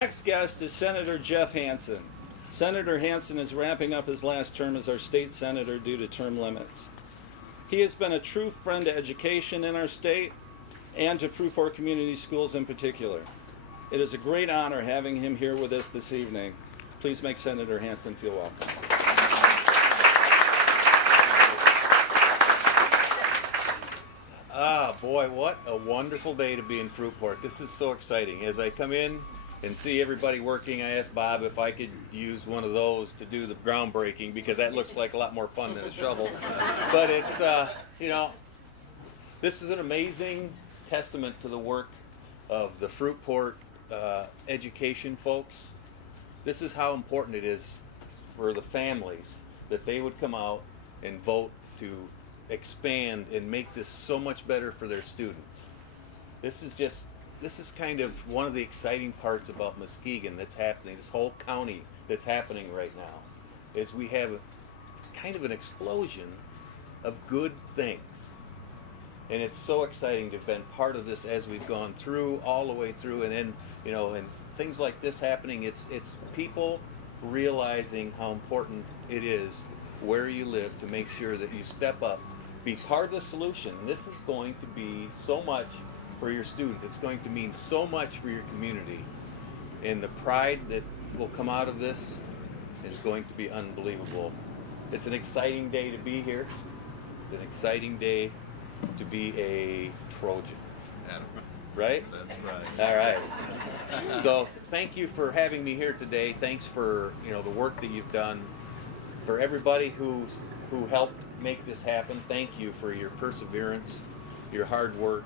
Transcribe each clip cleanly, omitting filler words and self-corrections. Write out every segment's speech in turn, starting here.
Next guest is Senator Geoff Hansen. Senator Hansen is wrapping up his last term as our state senator due to term limits. He has been a true friend to education in our state and to Fruitport Community Schools in particular. It is a great honor having him here with us this evening. Please make Senator Hansen feel welcome. Boy, what a wonderful day to be in Fruitport. This is so exciting. As I come in and see everybody working, I asked Bob if I could use one of those to do the groundbreaking because that looks like a lot more fun than a shovel. But it's, this is an amazing testament to the work of the Fruitport education folks. This is how important it is for the families that they would come out and vote to expand and make this so much better for their students. This is kind of one of the exciting parts about Muskegon that's happening, this whole county that's happening right now, is we have kind of an explosion of good things. And it's so exciting to have been part of this as we've gone through, all the way through, and then, you know, and things like this happening, it's people realizing how important it is where you live to make sure that you step up, be part of the solution. This is going to be so much for your students. It's going to mean so much for your community. And the pride that will come out of this is going to be unbelievable. It's an exciting day to be here. It's an exciting day to be a Trojan. Right? That's right. All right. So thank you for having me here today. Thanks for the work that you've done. For everybody who helped make this happen, thank you for your perseverance, your hard work,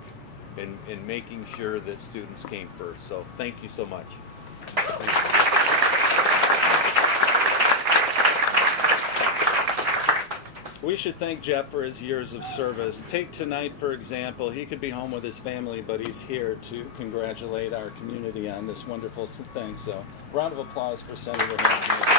and making sure that students came first. So thank you so much. We should thank Geoff for his years of service. Take tonight, for example. He could be home with his family, but he's here to congratulate our community on this wonderful thing. So, round of applause for Senator Hansen.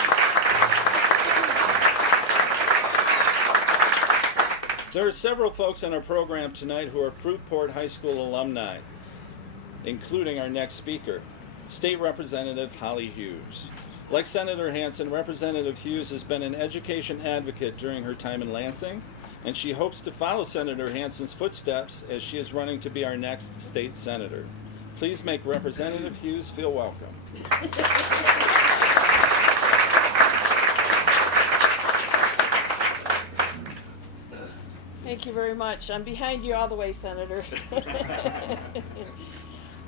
There are several folks on our program tonight who are Fruitport High School alumni, including our next speaker, State Representative Holly Hughes. Like Senator Hansen, Representative Hughes has been an education advocate during her time in Lansing, and she hopes to follow Senator Hansen's footsteps as she is running to be our next state senator. Please make Representative Hughes feel welcome. Thank you very much. I'm behind you all the way, Senator.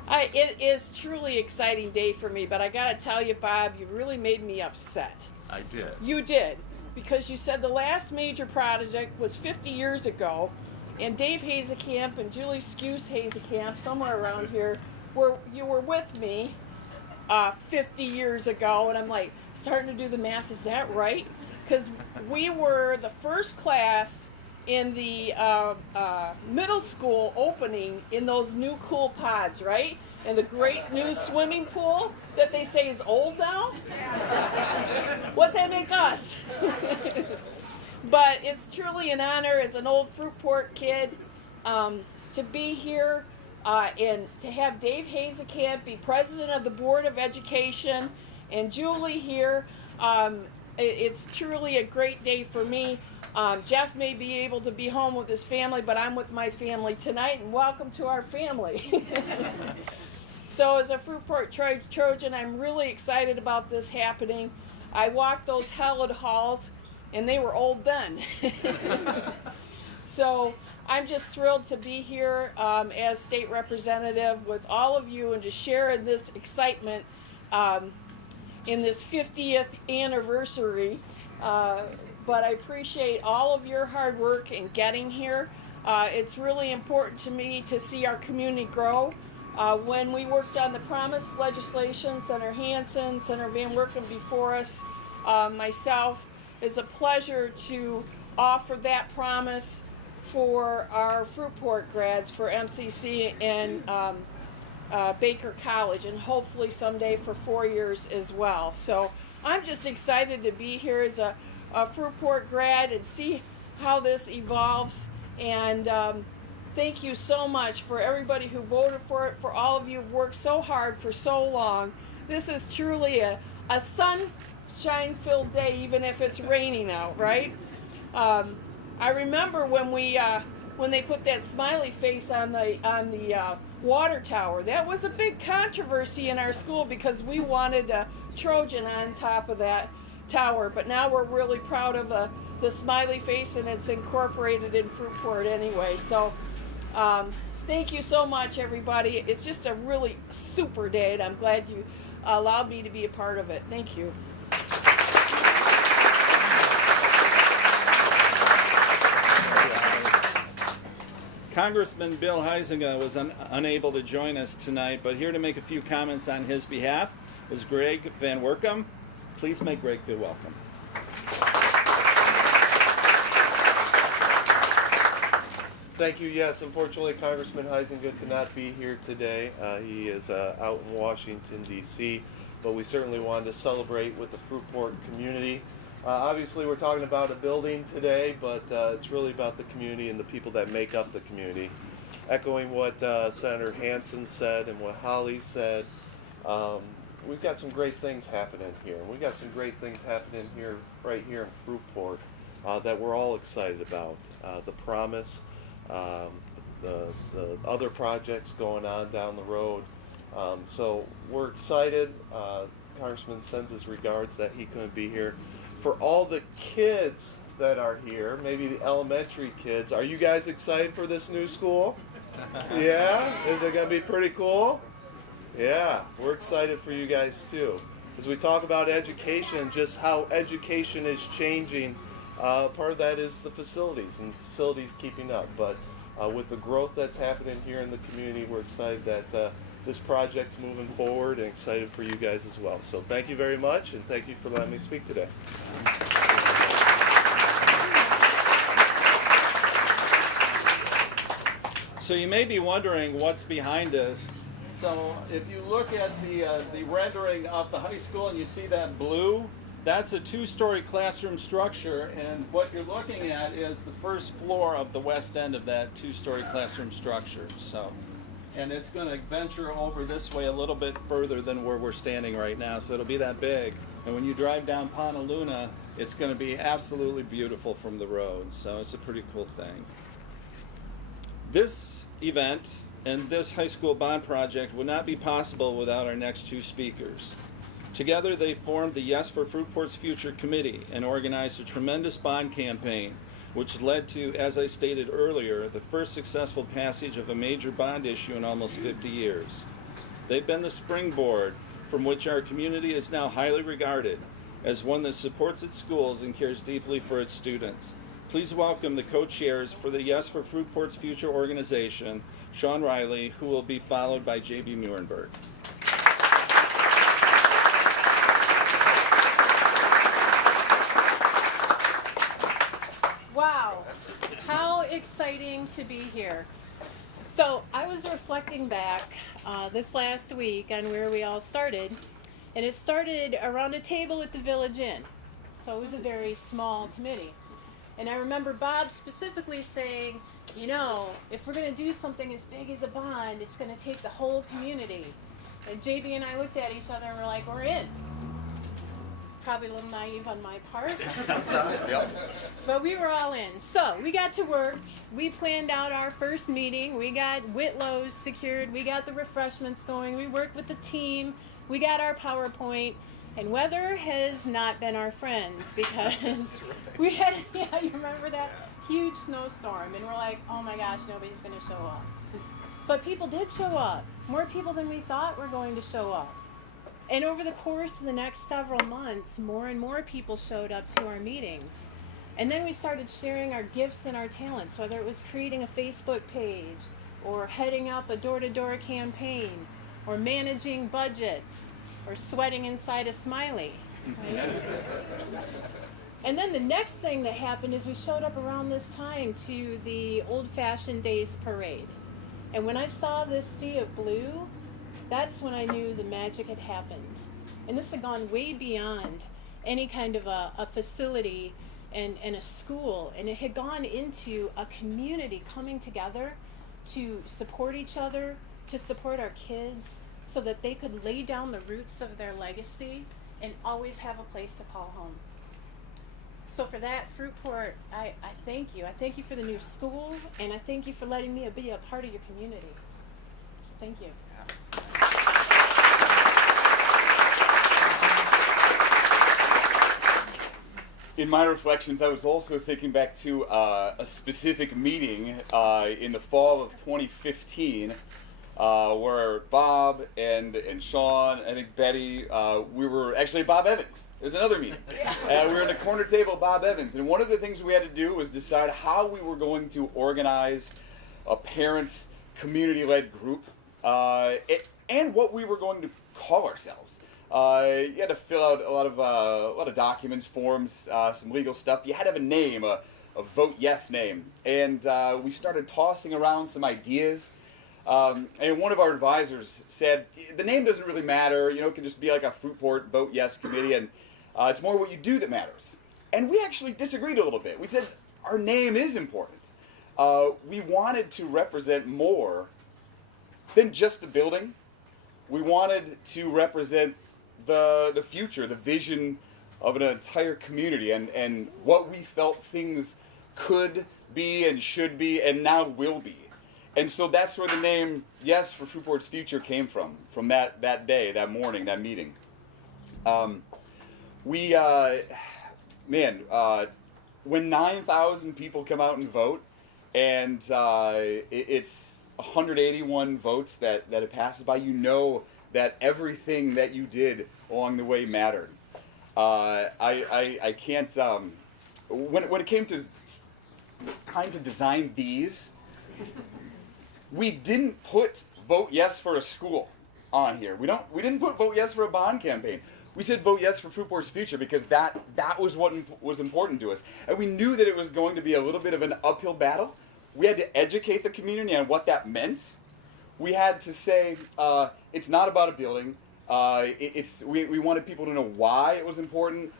It is truly exciting day for me, but I got to tell you, Bob, you really made me upset. I did. You did, because you said the last major project was 50 years ago, and Dave Hazekamp and Julie Skuse Hazekamp, somewhere around here, you were with me 50 years ago, and I'm like, starting to do the math, is that right? Because we were the first class in the middle school opening in those new cool pods, right? And the great new swimming pool that they say is old now. What's that make us? But it's truly an honor as an old Fruitport kid to be here and to have Dave Hazekamp be president of the Board of Education and Julie here. It's truly a great day for me. Geoff may be able to be home with his family, but I'm with my family tonight, and welcome to our family. So as a Fruitport Trojan, I'm really excited about this happening. I walked those hallowed halls, and they were old then. So I'm just thrilled to be here as state representative with all of you and to share in this excitement in this 50th anniversary. But I appreciate all of your hard work in getting here. It's really important to me to see our community grow. When we worked on the Promise legislation, Senator Hansen, Senator Van Woerkum before us, myself, it's a pleasure to offer that promise for our Fruitport grads for MCC and Baker College, and hopefully someday for 4 years as well. So I'm just excited to be here as a Fruitport grad and see how this evolves, and thank you so much for everybody who voted for it, for all of you who've worked so hard for so long this is truly a sunshine-filled day, even if it's raining out, right? I remember when they put that smiley face on the water tower. That was a big controversy in our school because we wanted a Trojan on top of that tower. But now we're really proud of the smiley face, and it's incorporated in Fruitport anyway. So thank you so much, everybody. It's just a really super day, and I'm glad you allowed me to be a part of it. Thank you. Congressman Bill Huizenga was unable to join us tonight, but here to make a few comments on his behalf is Greg Van Woerkum. Please make Greg feel welcome. Thank you. Yes, unfortunately, Congressman Huizenga could not be here today. He is out in Washington, D.C., but we certainly wanted to celebrate with the Fruitport community. Obviously, we're talking about a building today, but it's really about the community and the people that make up the community. Echoing what Senator Hansen said and what Holly said, we've got some great things happening here. We've got some great things happening here, right here in Fruitport, that we're all excited about. The promise, the other projects going on down the road. So we're excited. Congressman sends his regards that he couldn't be here. For all the kids that are here, maybe the elementary kids, are you guys excited for this new school? Yeah? Is it going to be pretty cool? Yeah, we're excited for you guys too. As we talk about education, just how education is changing, part of that is the facilities and facilities keeping up. But with the growth that's happening here in the community, we're excited that this project's moving forward and excited for you guys as well. So thank you very much, and thank you for letting me speak today. So you may be wondering what's behind us. So if you look at the rendering of the high school and you see that blue, that's a two-story classroom structure, and what you're looking at is the first floor of the west end of that two-story classroom structure. So, and it's going to venture over this way a little bit further than where we're standing right now, so it'll be that big. And when you drive down Ponaluna, it's going to be absolutely beautiful from the road, so it's a pretty cool thing. This event and this high school bond project would not be possible without our next two speakers. Together they formed the Yes for Fruitport's Future Committee and organized a tremendous bond campaign, which led to, as I stated earlier, the first successful passage of a major bond issue in almost 50 years. They've been the springboard from which our community is now highly regarded as one that supports its schools and cares deeply for its students. Please welcome the co-chairs for the Yes for Fruitport's Future organization, Shaun Raleigh, who will be followed by J.B.Meeuenberg. Wow, how exciting to be here. So I was reflecting back this last week on where we all started, and it started around a table at the Village Inn. So it was a very small committee. And I remember Bob specifically saying, you know, if we're going to do something as big as a bond, it's going to take the whole community. And JB and I looked at each other and we're like, we're in. Probably a little naive on my part. But we were all in. So we got to work. We planned out our first meeting. We got Whitlow's secured. We got the refreshments going. We worked with the team. We got our PowerPoint. And weather has not been our friend because we had, yeah, you remember that huge snowstorm, and we're like, oh my gosh, nobody's going to show up. But people did show up. More people than we thought were going to show up. And over the course of the next several months, more and more people showed up to our meetings. And then we started sharing our gifts and our talents, whether it was creating a Facebook page, or heading up a door-to-door campaign, or managing budgets, or sweating inside a smiley. Right? And then the next thing that happened is we showed up around this time to the Old-Fashioned Days Parade. And when I saw this sea of blue, that's when I knew the magic had happened. And this had gone way beyond any kind of a facility and a school. And it had gone into a community coming together to support each other, to support our kids, so that they could lay down the roots of their legacy and always have a place to call home. So for that, Fruitport, I thank you. I thank you for the new school, and I thank you for letting me be a part of your community. So thank you. In my reflections, I was also thinking back to a specific meeting in the fall of 2015 where Bob and Shaun, I think Betty, we were actually at Bob Evans. It was another meeting. We were in the corner table at Bob Evans, and one of the things we had to do was decide how we were going to organize a parent community-led group and what we were going to call ourselves. You had to fill out a lot of documents, forms, some legal stuff. You had to have a name, a vote yes name, and we started tossing around some ideas. And one of our advisors said, the name doesn't really matter, you know, it can just be like a Fruitport Vote Yes committee, and it's more what you do that matters. And we actually disagreed a little bit. We said, our name is important. We wanted to represent more than just the building. We wanted to represent the future, the vision of an entire community, and what we felt things could be and should be and now will be. And so that's where the name Yes for Fruitport's Future came from that day, that morning, that meeting. When 9,000 people come out and vote, and it's 181 votes that it passes by, you know that everything that you did along the way mattered. I can't, when it came to time to design these, we didn't put vote yes for a school on here. We didn't put vote yes for a bond campaign. We said vote yes for Fruitport's future because that was what was important to us. And we knew that it was going to be a little bit of an uphill battle. We had to educate the community on what that meant. We had to say it's not about a building. We wanted people to know why it was important,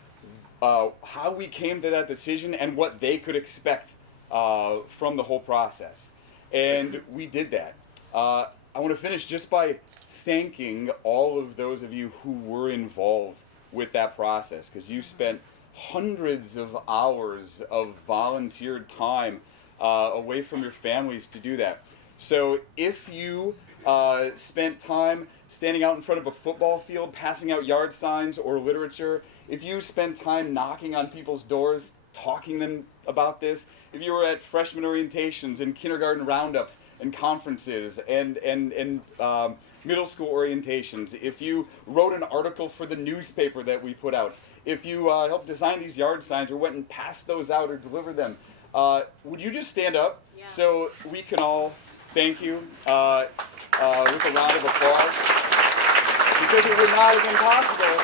how we came to that decision, and what they could expect from the whole process. And we did that. I want to finish just by thanking all of those of you who were involved with that process, because you spent hundreds of hours of volunteered time away from your families to do that. So if you spent time standing out in front of a football field, passing out yard signs or literature, if you spent time knocking on people's doors, talking to them about this, if you were at freshman orientations and kindergarten roundups and conferences and middle school orientations, if you wrote an article for the newspaper that we put out, if you helped design these yard signs or went and passed those out or delivered them, would you just stand up so we can all thank you with a round of applause? Because it would not have been possible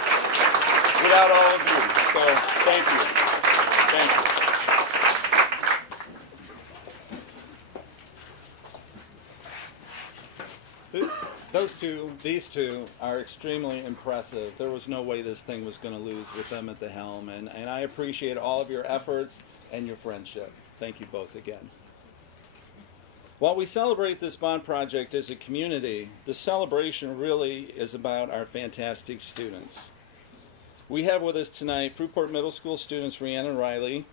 without all of you. So thank you. Thank you. These two are extremely impressive. There was no way this thing was going to lose with them at the helm, and I appreciate all of your efforts and your friendship. Thank you both again. While we celebrate this bond project as a community, the celebration really is about our fantastic students. We have with us tonight Fruitport Middle School students Rhiannon Riley,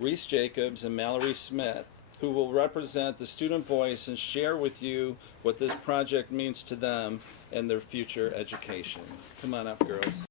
Reese Jacobs, and Mallory Smith, who will represent the student voice and share with you what this project means to them and their future education. Come on up, girls.